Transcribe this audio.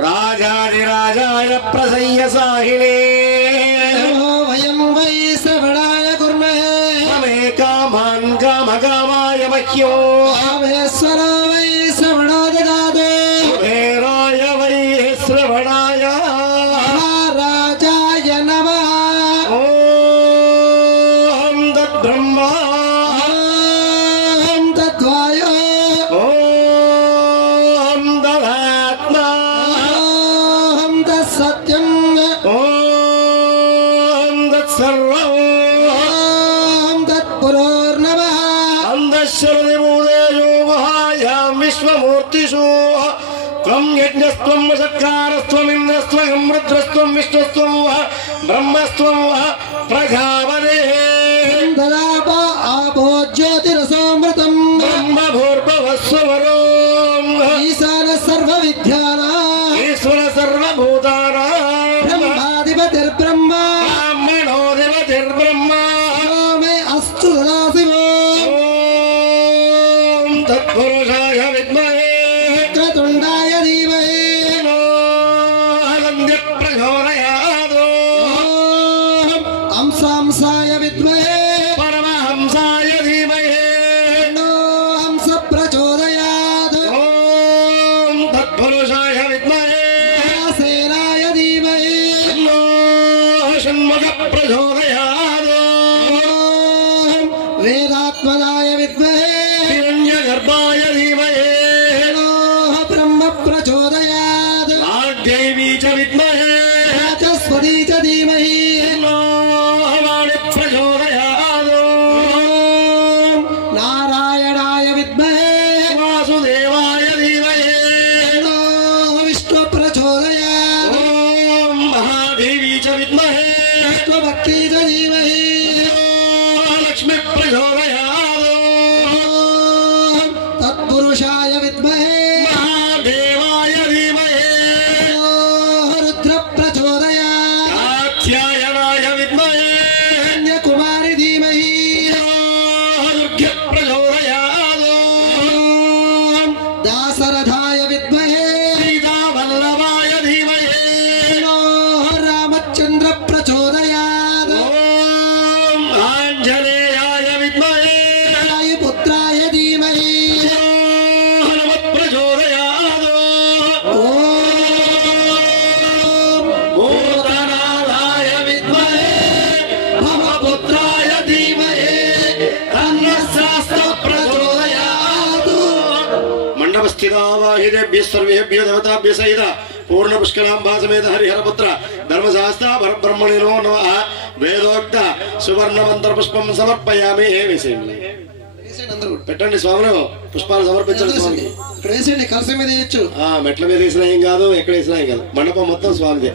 राजाधिराजाय प्रसह्य साहिले। वयं वै श्रवणाय गुर्महे कामान् कामकामाय मह्यो। ఓం తత్సత్యం ఓం తత్సర్వం ఓం తత్పురోర్నమః అంధశ్రుతిమూలేయో మహాయాం విశ్వమూర్తిషు. త్వం యజ్ఞస్త్వం సత్కారస్త్వమింద్రస్త్వం రుద్రస్త్వం విష్ణుస్త్వం బ్రహ్మస్త్వం ప్రజాపదే దదాప ఆపో జ్యోతిరసోమృతం. బ్రహ్మభూర్భవస్వరో ఓం తత్పురుషాయ విద్మహే క్రతుండాయ ధీమహి ఆనంద్య ప్రచోదయాదో ఓం అంశాంసాయ విద్మహే పరమహంసాయ ధీమహే నో హంస ప్రచోదయాత్ ఓం తత్పురుషాయ విద్మహే సేనాయ ధీమహి తన్నో షణ్ముఖ ప్రచోదయాదో గర్భాయ ధీమహే బ్రహ్మ ప్రచోదయాత్. నాగ్దేవీ చ విద్మహే. రాజస్వతీ చ ధీమహి. వాణి ప్రచోదయాదో ఓం నారాయణాయ విద్మహే. వాసుదేవాయ ధీమహే. విష్ణు ప్రచోదయాత్. ఓం మహాదేవీ చ విద్మహే. విష్ణుభక్తి చ ధీమహి. లక్ష్మి ప్రచోదయాదో ఓం తత్పురుషాయ విద్మహే దేవతాభ్య సహిత పూర్ణ పుష్కరాంబా సమేత హరిహరపుత్ర ధర్మశాస్త్ర పరబ్రహ్మణినో నమ వేదోక్త సువర్ణ మంత్ర పుష్పం సమర్పయామి వేసేయండి. పెట్టండి స్వామిని పుష్పాలు సమర్పించండి స్వామికి ఇక్కడ వేసేయండి కలస మీద వేయచ్చు. మెట్ల మీద వేసినా ఏం కాదు ఎక్కడ వేసినా ఏం కాదు. మండపం మొత్తం స్వామిదే.